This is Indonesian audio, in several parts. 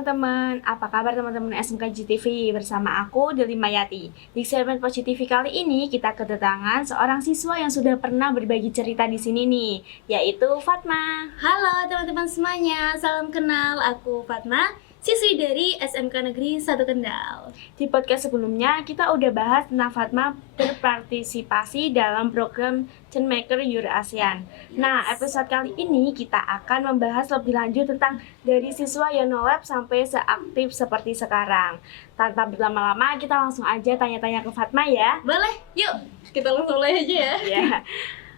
teman-teman, apa kabar teman-teman SMK GTV? Bersama aku Deli Mayati. Di segmen Positif kali ini kita kedatangan seorang siswa yang sudah pernah berbagi cerita di sini nih, yaitu Fatma. Halo teman-teman semuanya, salam kenal, aku Fatma, siswi dari SMK Negeri 1 Kendal. Di podcast sebelumnya kita udah bahas tentang Fatma berpartisipasi dalam program Chanmaker Euro-ASEAN. Nah, episode kali ini kita akan membahas lebih lanjut tentang dari siswa yang no-lab sampai seaktif seperti sekarang. Tanpa berlama-lama, kita langsung aja tanya-tanya ke Fatma ya. Boleh? Yuk, kita langsung mulai aja ya. Ya.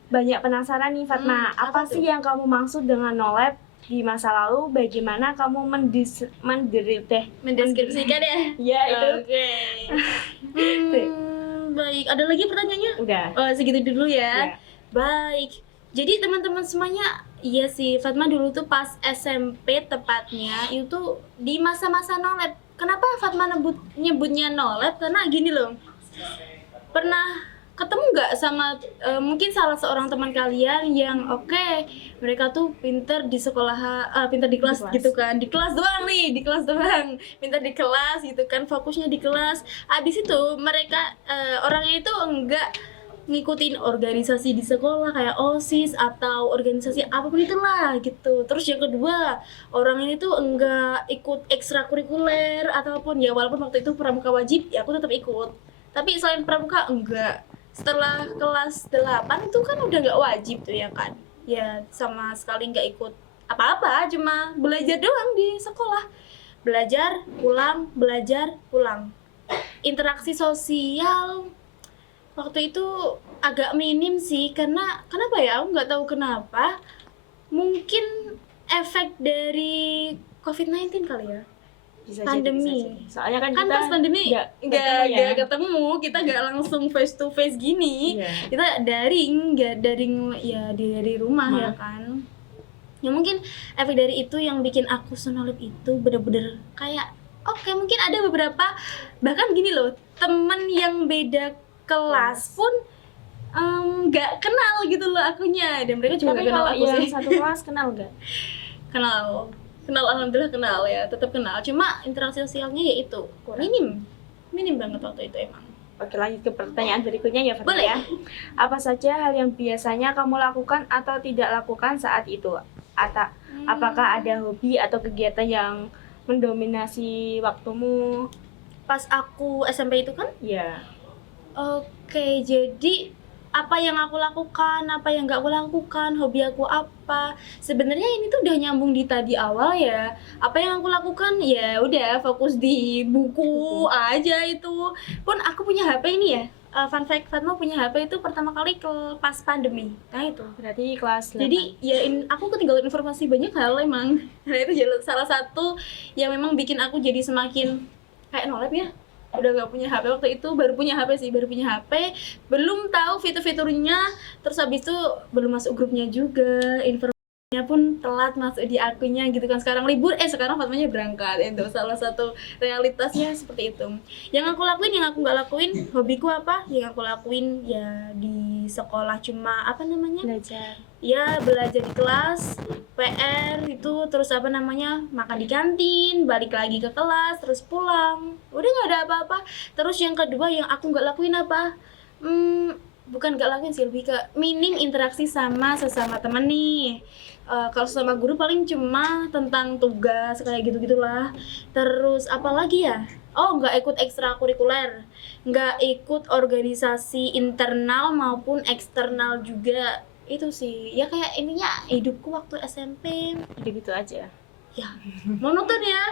Banyak penasaran nih Fatma, apa sih yang kamu maksud dengan no-lab di masa lalu? Bagaimana kamu Mendeskripsikan ya? Ya, itu. Oke. Baik, ada lagi pertanyaannya? Udah. Oh, segitu dulu ya. Ya. Baik. Jadi teman-teman semuanya, iya sih, Fatma dulu tuh pas SMP tepatnya itu di masa-masa no-lab. Kenapa Fatma nyebutnya no-lab? Karena gini loh. Pernah ketemu nggak sama mungkin salah seorang teman kalian yang mereka tuh pinter di sekolah, pinter di kelas gitu kan, di kelas doang, pinter di kelas gitu kan, fokusnya di kelas. Habis itu mereka orangnya itu enggak ngikutin organisasi di sekolah kayak OSIS atau organisasi apapun itulah gitu. Terus yang kedua, orang ini tuh enggak ikut ekstrakurikuler ataupun ya walaupun waktu itu pramuka wajib, ya aku tetap ikut. Tapi selain pramuka enggak. Setelah kelas 8 itu kan udah nggak wajib tuh ya kan, ya sama sekali nggak ikut apa-apa, cuma belajar doang di sekolah, belajar pulang. Interaksi sosial waktu itu agak minim sih, karena kenapa ya, aku nggak tahu kenapa, mungkin efek dari COVID-19 kali ya. Bisa pandemi. jadi. Soalnya kan Kan kita pas pandemi nggak ketemu, kita nggak langsung face to face gini. Iya. Kita daring ya dari rumah ya kan. Ya mungkin efek dari itu yang bikin aku sonolip itu bener-bener kayak mungkin ada beberapa, bahkan gini loh, temen yang beda kelas pun nggak kenal gitu loh akunya, dan mereka juga Tapi nggak kenal kalau aku yang sih. satu kelas kenal nggak? Kenal alhamdulillah kenal ya, tetap kenal, cuma interaksi sosialnya ya itu minim banget waktu itu emang. Oke, lanjut ke pertanyaan berikutnya ya Fatma Boleh. ya. Apa saja hal yang biasanya kamu lakukan atau tidak lakukan saat itu? Apakah ada hobi atau kegiatan yang mendominasi waktumu? Pas aku SMP itu kan, Ya. jadi apa yang aku lakukan, apa yang nggak aku lakukan, hobi aku apa, sebenarnya ini tuh udah nyambung di tadi awal ya. Apa yang aku lakukan ya udah fokus di buku aja itu. Pun aku punya HP ini ya, fun fact, Fatma punya HP itu pertama kali pas pandemi. Nah itu Berarti kelas 8. jadi ya aku ketinggalan informasi banyak hal emang. Nah itu salah satu yang memang bikin aku jadi semakin kayak nolep ya. Udah gak punya HP waktu itu, baru punya HP, belum tahu fitur-fiturnya, terus habis itu belum masuk grupnya juga, informasinya pun telat masuk di akunnya gitu kan. Sekarang libur, sekarang Fatmanya berangkat, itu salah satu realitasnya seperti itu. Yang aku lakuin, yang aku nggak lakuin, hobiku apa? Yang aku lakuin ya di sekolah cuma Belajar. ya belajar di kelas, PR itu, terus makan di kantin, balik lagi ke kelas, terus pulang, udah nggak ada apa-apa. Terus yang kedua yang aku nggak lakuin apa, bukan nggak lakuin sih, lebih ke minim interaksi sama sesama temen nih. Kalau sama guru paling cuma tentang tugas kayak gitu-gitulah. Terus apalagi ya, nggak ikut ekstrakurikuler, nggak ikut organisasi internal maupun eksternal juga. Itu sih ya, kayak ininya hidupku waktu SMP Gitu aja. ya monoton ya.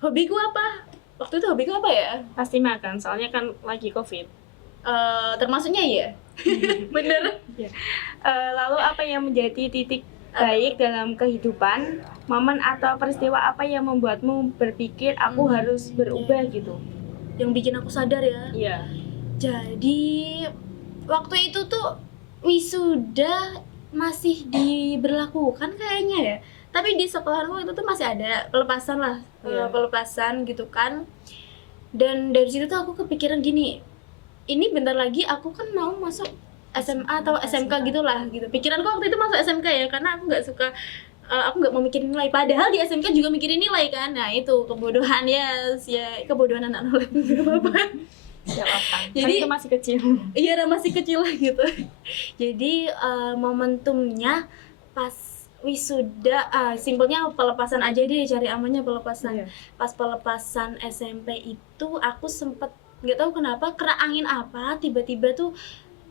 Hobiku apa waktu itu, ya, Pasti makan, soalnya kan lagi COVID. termasuknya ya. Bener. Lalu apa yang menjadi titik baik dalam kehidupan? Momen atau peristiwa apa yang membuatmu berpikir aku harus berubah gitu? Yang bikin aku sadar ya. Iya. Jadi waktu itu tuh wisuda masih diberlakukan kayaknya ya, tapi di sekolahanku itu tuh masih ada pelepasan lah. Pelepasan gitu kan. Dan dari situ tuh aku kepikiran gini, ini bentar lagi aku kan mau masuk SMA atau SMK gitulah gitu. Pikiranku waktu itu masuk SMK ya, karena aku nggak suka aku nggak mau mikirin nilai, padahal di SMK juga mikirin nilai kan. Nah itu kebodohan ya kebodohan anak nolep. Nggak apa-apa. Gak apa-apa. Jadi- Kan itu masih kecil. Iya, masih kecil lah gitu. Jadi momentumnya pas wisuda, simpelnya pelepasan aja deh, cari amannya pelepasan. Iya. Pas pelepasan SMP itu aku sempet nggak tahu kenapa kena angin apa, tiba-tiba tuh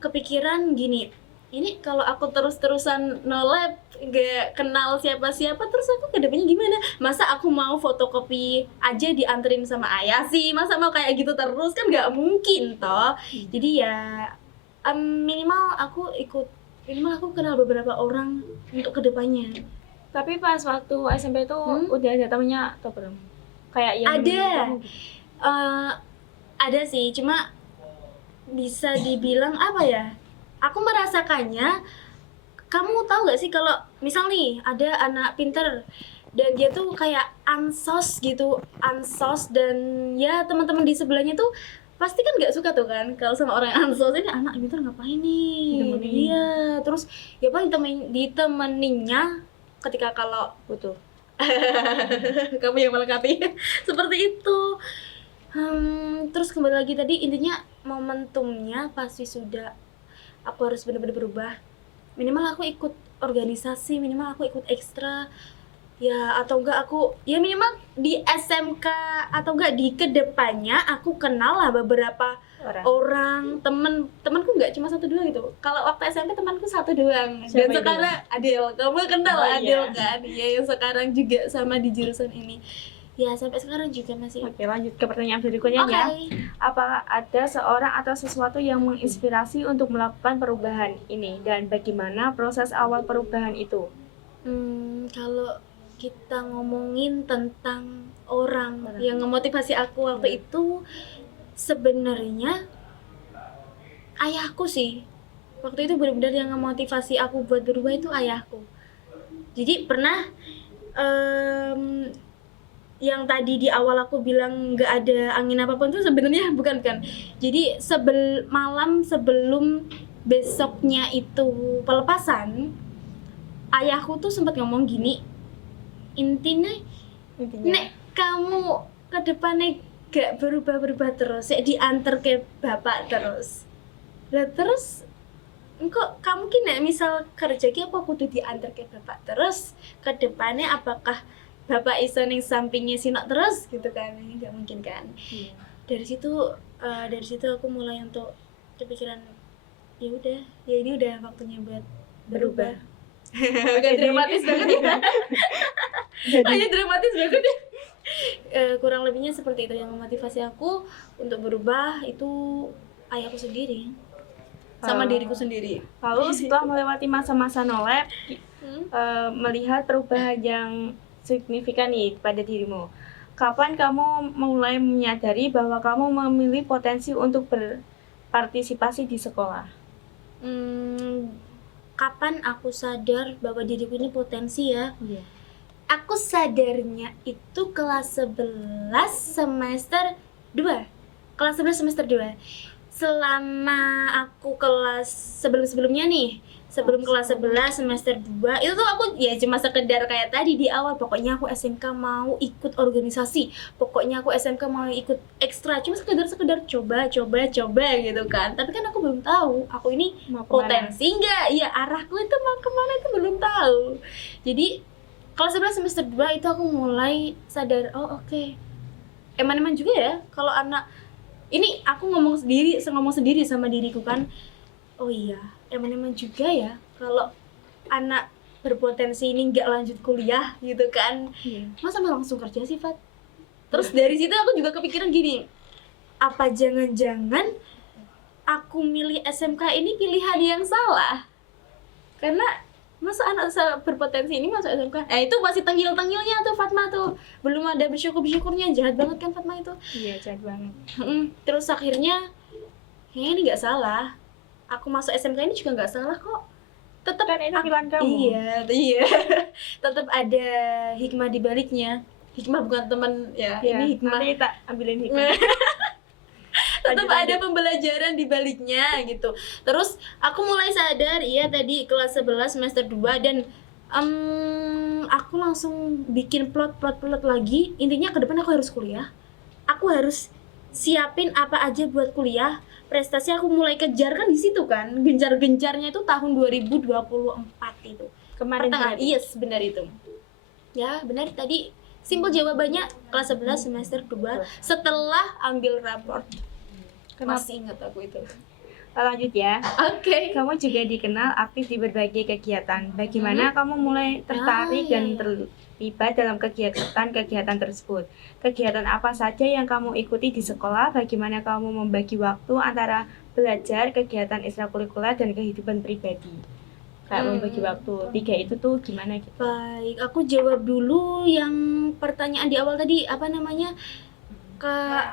kepikiran gini, ini kalau aku terus-terusan nolep nggak kenal siapa-siapa, terus aku kedepannya gimana? Masa aku mau fotokopi aja dianterin sama ayah sih, masa mau kayak gitu terus, kan nggak mungkin toh. Jadi ya minimal aku kenal beberapa orang untuk kedepannya. Tapi pas waktu SMP itu udah ada temennya atau belum? Kayak yang Ada. kamu gitu. Ada sih, cuma bisa dibilang apa ya, aku merasakannya, kamu tahu gak sih kalau misal nih ada anak pinter dan dia tuh kayak ansos gitu, ansos, dan ya teman-teman di sebelahnya tuh pasti kan nggak suka tuh kan kalau sama orang ansos, ini anak pinter ngapain nih. Ditemenin. Iya, terus ya paling ditemeninnya ketika kalau Butuh. kamu yang melengkapi seperti itu. Terus kembali lagi tadi, intinya momentumnya pas wisuda aku harus benar-benar berubah. Minimal aku ikut organisasi, minimal aku ikut ekstra ya, atau enggak aku ya minimal di SMK atau enggak di kedepannya aku kenal lah beberapa orang, temanku nggak cuma 1-2 gitu. Kalau waktu SMP temanku 1 doang. Siapa Dan itu? sekarang Adel, kamu kenal Oh, Adel iya. kan? Iya, yang sekarang juga sama di jurusan ini. Ya sampai sekarang juga masih. Oke, lanjut ke pertanyaan berikutnya ya. Apakah ada seorang atau sesuatu yang menginspirasi untuk melakukan perubahan ini, dan bagaimana proses awal perubahan itu? Kalau kita ngomongin tentang orang yang memotivasi aku waktu itu, sebenarnya ayahku sih. Waktu itu benar-benar yang memotivasi aku buat berubah itu ayahku. Jadi pernah yang tadi di awal aku bilang nggak ada angin apapun tuh sebenarnya bukan kan. Jadi malam sebelum besoknya itu pelepasan, ayahku tuh sempat ngomong gini, intinya nek kamu ke depannya gak berubah-berubah terus, ya diantar ke bapak terus. Lah terus engkau kamu kini misal kerja ki apa kudu diantar ke bapak terus, ke depannya apakah bapak iso ning sampingnya sinok terus gitu kan? Nggak mungkin kan. Dari situ aku mulai untuk kepikiran, ya udah, ya ini udah waktunya buat berubah. Agak dramatis banget ya. Hanya dramatis banget ya. Kurang lebihnya seperti itu, yang memotivasi aku untuk berubah itu ayahku sendiri sama diriku sendiri. Lalu setelah melewati masa-masa nolep, melihat perubahan yang signifikan nih pada dirimu, kapan kamu mulai menyadari bahwa kamu memilih potensi untuk berpartisipasi di sekolah? Kapan aku sadar bahwa diriku ini potensi ya? Aku sadarnya itu kelas 11 semester 2. Kelas 11 semester 2. Selama aku kelas sebelum-sebelumnya nih, sebelum kelas 11 semester 2, itu tuh aku ya cuma sekedar kayak tadi di awal, pokoknya aku SMK mau ikut organisasi, pokoknya aku SMK mau ikut ekstra, cuma sekedar coba gitu kan. Tapi kan aku belum tahu aku ini Mau kemana? potensi enggak, ya arahku itu mau kemana itu belum tahu. Jadi kelas 11 semester 2 itu aku mulai sadar, oh oke. Eman-eman juga ya kalau anak ini, aku ngomong sendiri sama diriku kan. Oh iya, eman-eman juga ya kalau anak berpotensi ini nggak lanjut kuliah gitu kan. Masa malah langsung kerja sih, Fat? Terus dari situ aku juga kepikiran gini, apa jangan-jangan aku milih SMK ini pilihan yang salah? Karena masa anak berpotensi ini masuk SMK? Itu masih tengil-tengilnya tuh Fatma tuh. Belum ada bersyukur-bersyukurnya. Jahat banget kan Fatma itu. Iya, jahat banget. Terus akhirnya kayaknya ini nggak salah. Aku masuk SMK ini juga nggak salah kok. Tetap Kan itu pilihan kamu. Iya. Tetap ada hikmah di baliknya. Hikmah bukan teman ya, ini hikmah. Nanti tak ambilin hikmah. Tetap ada pembelajaran di baliknya gitu. Terus aku mulai sadar, iya tadi kelas 11 semester 2, dan Aku langsung bikin plot lagi. Intinya ke depan aku harus kuliah. Aku harus siapin apa aja buat kuliah. Prestasi aku mulai kejar kan di situ kan. Gencar-gencarnya itu tahun 2024 itu. Kemarin Pertengahan. berarti? Yes, benar itu. Ya, benar tadi. Simpel jawabannya kelas 11 semester 2 setelah ambil raport. Kenapa? Masih ingat aku itu. Lanjut ya. Oke. Kamu juga dikenal aktif di berbagai kegiatan. Bagaimana kamu mulai tertarik dan terlibat dalam kegiatan-kegiatan tersebut? Kegiatan apa saja yang kamu ikuti di sekolah? Bagaimana kamu membagi waktu antara belajar, kegiatan ekstrakurikuler, dan kehidupan pribadi? Kayak membagi waktu 3 itu tuh gimana gitu? Baik, aku jawab dulu yang pertanyaan di awal tadi, apa namanya?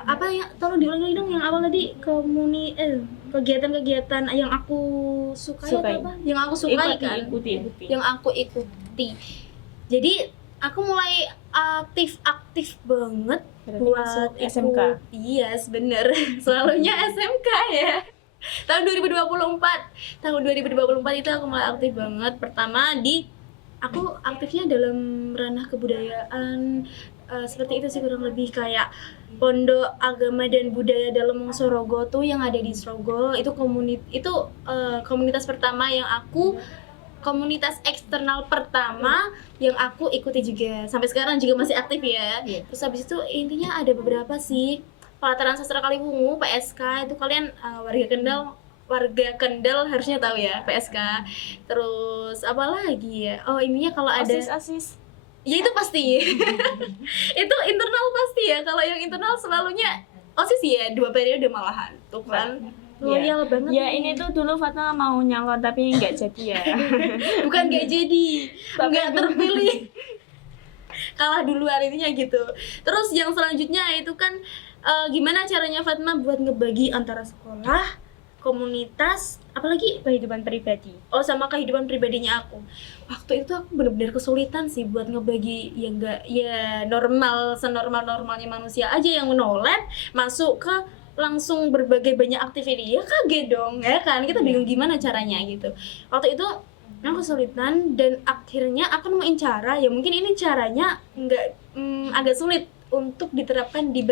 Apa ya? Tolong diulangi dong yang awal tadi, kegiatan-kegiatan yang aku sukai. Sukai. Atau apa? Yang aku sukai kan? Ikuti. Yang aku ikuti. Jadi aku mulai aktif banget Berarti buat masuk ikut. SMK. Yes, bener. Selalunya SMK ya. Tahun 2024 itu aku mulai aktif banget. Pertama aku aktifnya dalam ranah kebudayaan, seperti itu sih, kurang lebih kayak Pondok Agama dan Budaya Dalem Sorogo tuh yang ada di Srogo. Itu komunitas pertama yang komunitas eksternal pertama yang aku ikuti juga. Sampai sekarang juga masih aktif ya. Iya. Terus habis itu intinya ada beberapa sih. Pelataran Sastra Kaliwungu, PSK, itu kalian warga Kendal harusnya tahu ya, PSK. Terus apa lagi ya? Oh, ininya kalau ada Asis. ya itu pasti. Itu internal pasti ya. Kalau yang internal selalunya OSIS ya, 2 periode malahan. Tuh kan. Loyal banget. Ya nih. ini tuh dulu Fatma mau nyalon tapi nggak jadi ya. Bukan gak jadi, Tapi nggak terpilih. Kalah duluan intinya gitu. Terus yang selanjutnya itu kan gimana caranya Fatma buat ngebagi antara sekolah, komunitas, apalagi Kehidupan pribadi. sama kehidupan pribadinya aku. Waktu itu aku benar-benar kesulitan sih buat ngebagi, normal, senormal-normalnya manusia aja yang nolep masuk ke langsung berbagai banyak aktiviti. Ya kaget dong, ya kan? Kita bingung gimana caranya gitu. Waktu itu aku kesulitan dan akhirnya aku nemuin cara, ya mungkin ini caranya agak sulit untuk diterapkan di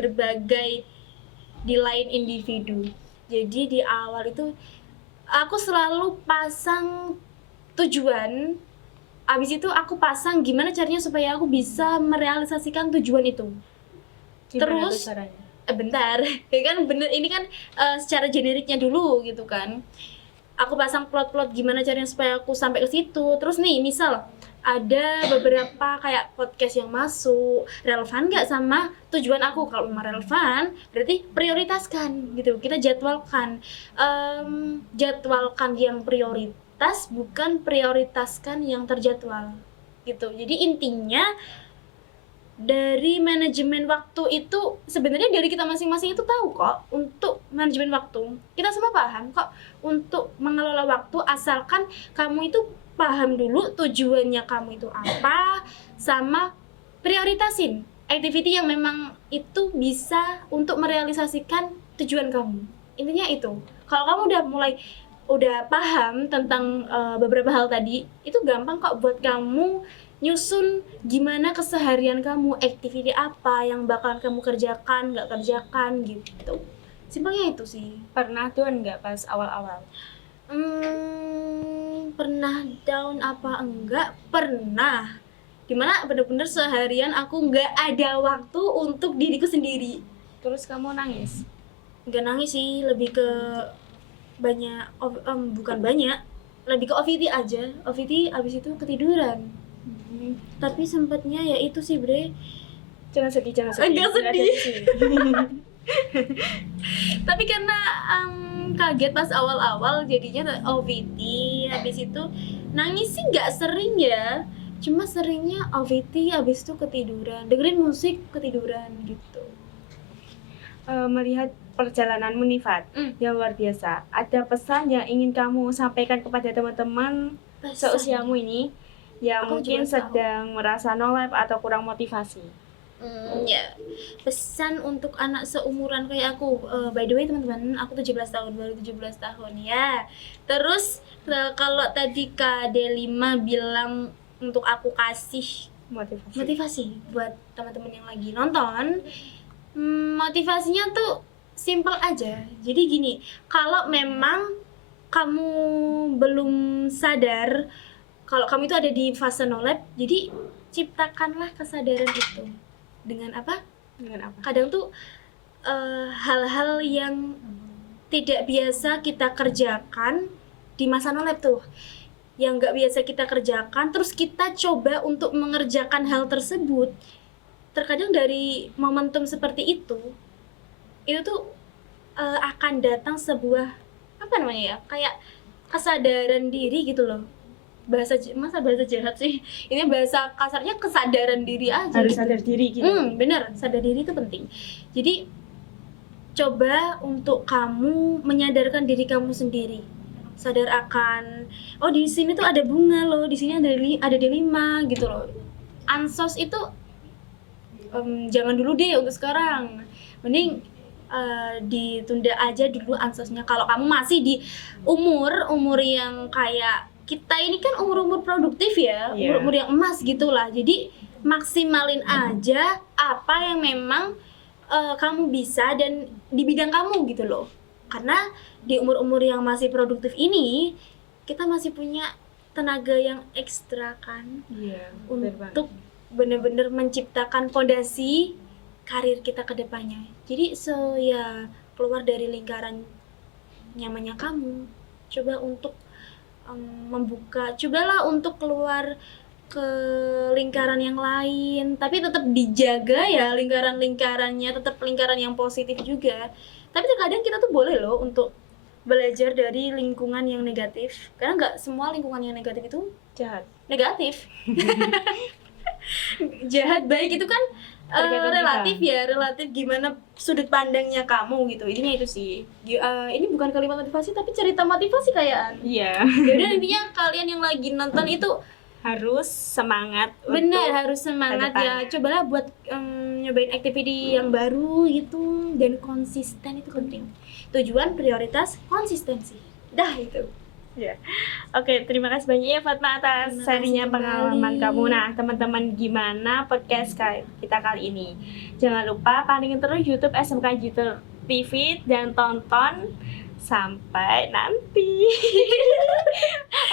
lain individu. Jadi di awal itu aku selalu pasang tujuan. Abis itu aku pasang gimana caranya supaya aku bisa merealisasikan tujuan itu. Gimana Terus tuh caranya? Bentar, ya kan bener, ini kan secara generiknya dulu gitu kan. Aku pasang plot-plot gimana caranya supaya aku sampai ke situ. Terus nih misal ada beberapa kayak podcast yang masuk, relevan nggak sama tujuan aku? Kalau memang relevan, berarti prioritaskan gitu. Kita jadwalkan yang prioritas, bukan prioritaskan yang terjadwal gitu. Jadi intinya dari manajemen waktu itu sebenarnya dari kita masing-masing itu tahu kok untuk manajemen waktu. Kita semua paham kok untuk mengelola waktu, asalkan kamu itu paham dulu tujuannya kamu itu apa, sama prioritasin activity yang memang itu bisa untuk merealisasikan tujuan kamu. Intinya itu. Kalau kamu udah paham tentang beberapa hal tadi, itu gampang kok buat kamu nyusun gimana keseharian kamu, activity apa yang bakal kamu kerjakan, nggak kerjakan gitu. Simpelnya itu sih. Pernah down nggak pas awal-awal? Pernah down apa enggak? Pernah. Dimana bener-bener seharian aku nggak ada waktu untuk diriku sendiri. Terus kamu nangis? Nggak nangis sih, lebih ke bukan banyak, lebih ke OVT aja. OVT abis itu ketiduran. Tapi sempatnya ya itu sih Bre. Jangan sedih. Enggak Nggak ada sedih. di sini. Tapi karena kaget pas awal-awal jadinya OVT, habis itu nangis sih nggak sering ya, cuma seringnya OVT habis itu ketiduran, dengerin musik ketiduran gitu. Melihat perjalananmu nih Fat, yang luar biasa, ada pesan yang ingin kamu sampaikan kepada teman-teman seusiamu ini yang Aku mungkin juga tahu. sedang merasa no life atau kurang motivasi? Ya, pesan untuk anak seumuran kayak aku. By the way teman-teman, aku 17 tahun, baru 17 tahun ya. Terus kalau tadi Kak D5 bilang untuk aku kasih Motivasi. motivasi buat teman-teman yang lagi nonton, motivasinya tuh simple aja. Jadi gini, kalau memang kamu belum sadar kalau kamu itu ada di fase no lab, jadi ciptakanlah kesadaran itu dengan apa? Dengan apa? Kadang tuh hal-hal yang tidak biasa kita kerjakan di masa no lab tuh, yang nggak biasa kita kerjakan, terus kita coba untuk mengerjakan hal tersebut. Terkadang dari momentum seperti itu tuh akan datang sebuah apa namanya ya, kayak kesadaran diri gitu loh. Masa bahasa jahat sih, ini bahasa kasarnya kesadaran diri aja. Harus gitu. sadar diri gitu. Bener, sadar diri itu penting. Jadi coba untuk kamu menyadarkan diri kamu sendiri, sadar akan oh di sini tuh ada bunga loh, di sini ada delima gitu loh. Ansos itu jangan dulu deh untuk sekarang, mending ditunda aja dulu ansosnya. Kalau kamu masih di umur yang kayak kita ini kan umur produktif ya, Iya. umur yang emas gitulah. Jadi maksimalin aja apa yang memang kamu bisa dan di bidang kamu gitu loh. Karena di umur yang masih produktif ini kita masih punya tenaga yang ekstra kan, Iya, bener banget. untuk benar-benar menciptakan fondasi karir kita ke depannya. Jadi ya keluar dari lingkaran nyamannya kamu, coba untuk cobalah untuk keluar ke lingkaran yang lain, tapi tetap dijaga ya lingkarannya, tetap lingkaran yang positif juga. Tapi terkadang kita tuh boleh loh untuk belajar dari lingkungan yang negatif, karena nggak semua lingkungan yang negatif itu Jahat. negatif. Jahat baik itu kan Tergantung relatif ya, relatif gimana sudut pandangnya kamu gitu. Intinya itu sih. Ini bukan kalimat motivasi tapi cerita motivasi kayaan. Iya. Yaudah, intinya kalian yang lagi nonton itu Harus semangat. benar, untuk harus semangat ya. kedepannya. Cobalah buat nyobain activity yang baru gitu, dan konsisten itu penting. Tujuan, prioritas, konsistensi. Dah itu. Ya. Oke, terima kasih banyak ya Fatma atas Terima sharingnya kasih pengalaman kembali. kamu. Nah, teman-teman gimana podcast kita kali ini? Jangan lupa pantengin terus YouTube SMK Jitu TV dan tonton sampai nanti.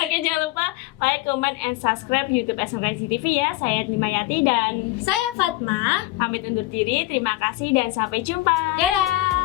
Oke, jangan lupa like, comment, and subscribe YouTube SMK Jitu TV ya. Saya Limayati dan Saya Fatma. pamit undur diri. Terima kasih dan sampai jumpa. Dadah.